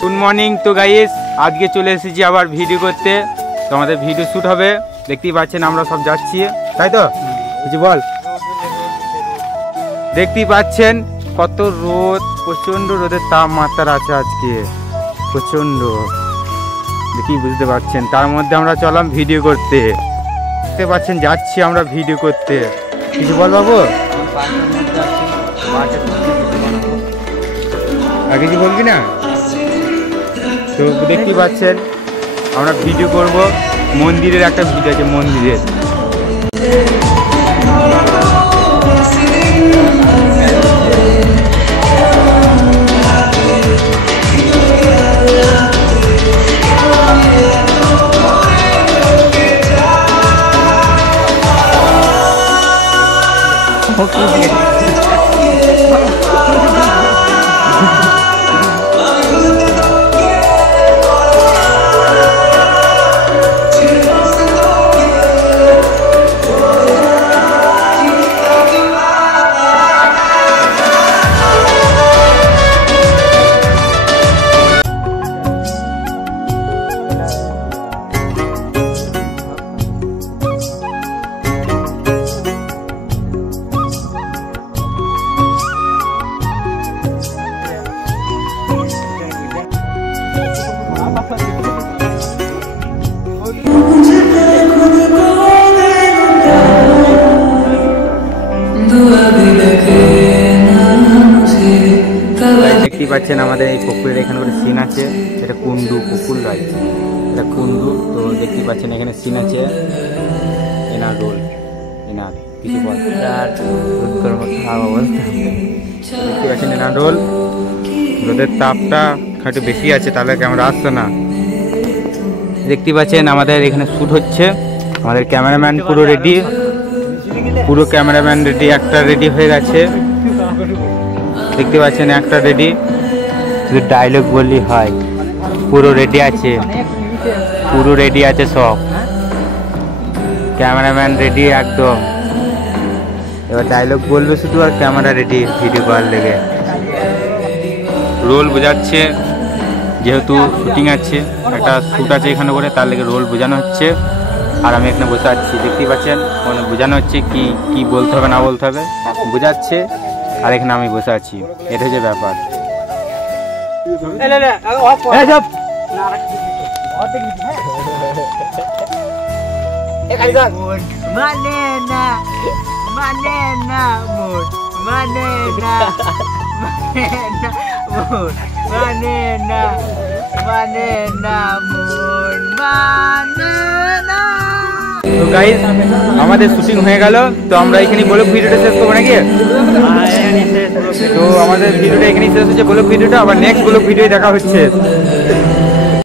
Good morning. তো guys আজকে চলে এসেছি আবার ভিডিও করতে। তো আমাদের ভিডিও শ্যুট হবে, দেখতেই পাচ্ছেন আমরা সব যাচ্ছি, তাই তো কিছু বল। দেখতেই পাচ্ছেন কত রোদ, প্রচন্ড রোদের তাপমাত্রা আছে আজকে, প্রচন্ড, দেখি বুঝতে পারছেন। তার মধ্যে আমরা চলাম ভিডিও করতে, দেখতে পাচ্ছেন যাচ্ছি আমরা ভিডিও করতে। কিছু বল বাবু, আর কিছু বলবি না? তো দেখতেই পাচ্ছেন আমরা ভিডিও করব, মন্দিরের একটা ভিডিও আছে মন্দিরের। দেখতেই পাচ্ছেন আমাদের এই পুকুরের এখানে একটা সিন আছে, এটা কুন্ডু পুকুর রাইড, এটা কুন্ডু। তো দেখতেই পাচ্ছেন এখানে সিন আছে, এনার রোল, এনার কিছু অবস্থা দেখতে পাচ্ছেন, এনার রোল। রোদের তাপটা একটু বেশি আছে, তাহলে ক্যামেরা আসতো না। দেখতে পাচ্ছেন আমাদের এখানে শ্যুট হচ্ছে, আমাদের ক্যামেরাম্যান পুরো রেডি, পুরো ক্যামেরাম্যান রেডি, একটা রেডি হয়ে গেছে, দেখতে পাচ্ছেন একটা রেডি, শুধু ডায়লগ বললেই হয়, পুরো রেডি আছে, পুরো রেডি আছে সব, ক্যামেরাম্যান রেডি একদম। এবার ডায়লগ বলবে শুধু, আর ক্যামেরা রেডি ভিডিও করার লেগে। রোল বোঝাচ্ছে, যেহেতু শুটিং আছে, একটা শ্যুট আছে এখানে করে, তার লেগে রোল বোঝানো হচ্ছে। আর আমি এখানে বসে আছি, দেখতেই পাচ্ছেন মানে বোঝানো হচ্ছে কি কি বলতে হবে না বলতে হবে, বোঝাচ্ছে। আর এখানে আমি বসে আছি, এটা হচ্ছে ব্যাপার। তো গাইস আমাদের শুটিং হয়ে গেল, তো আমরা এখানে ব্লগ ভিডিওটা শেষ করবো নাকি? তো আমাদের ভিডিওটা এখানেই শেষ হচ্ছে, ব্লগ ভিডিওটা। আবার নেক্সট ব্লগ ভিডিও দেখা হচ্ছে।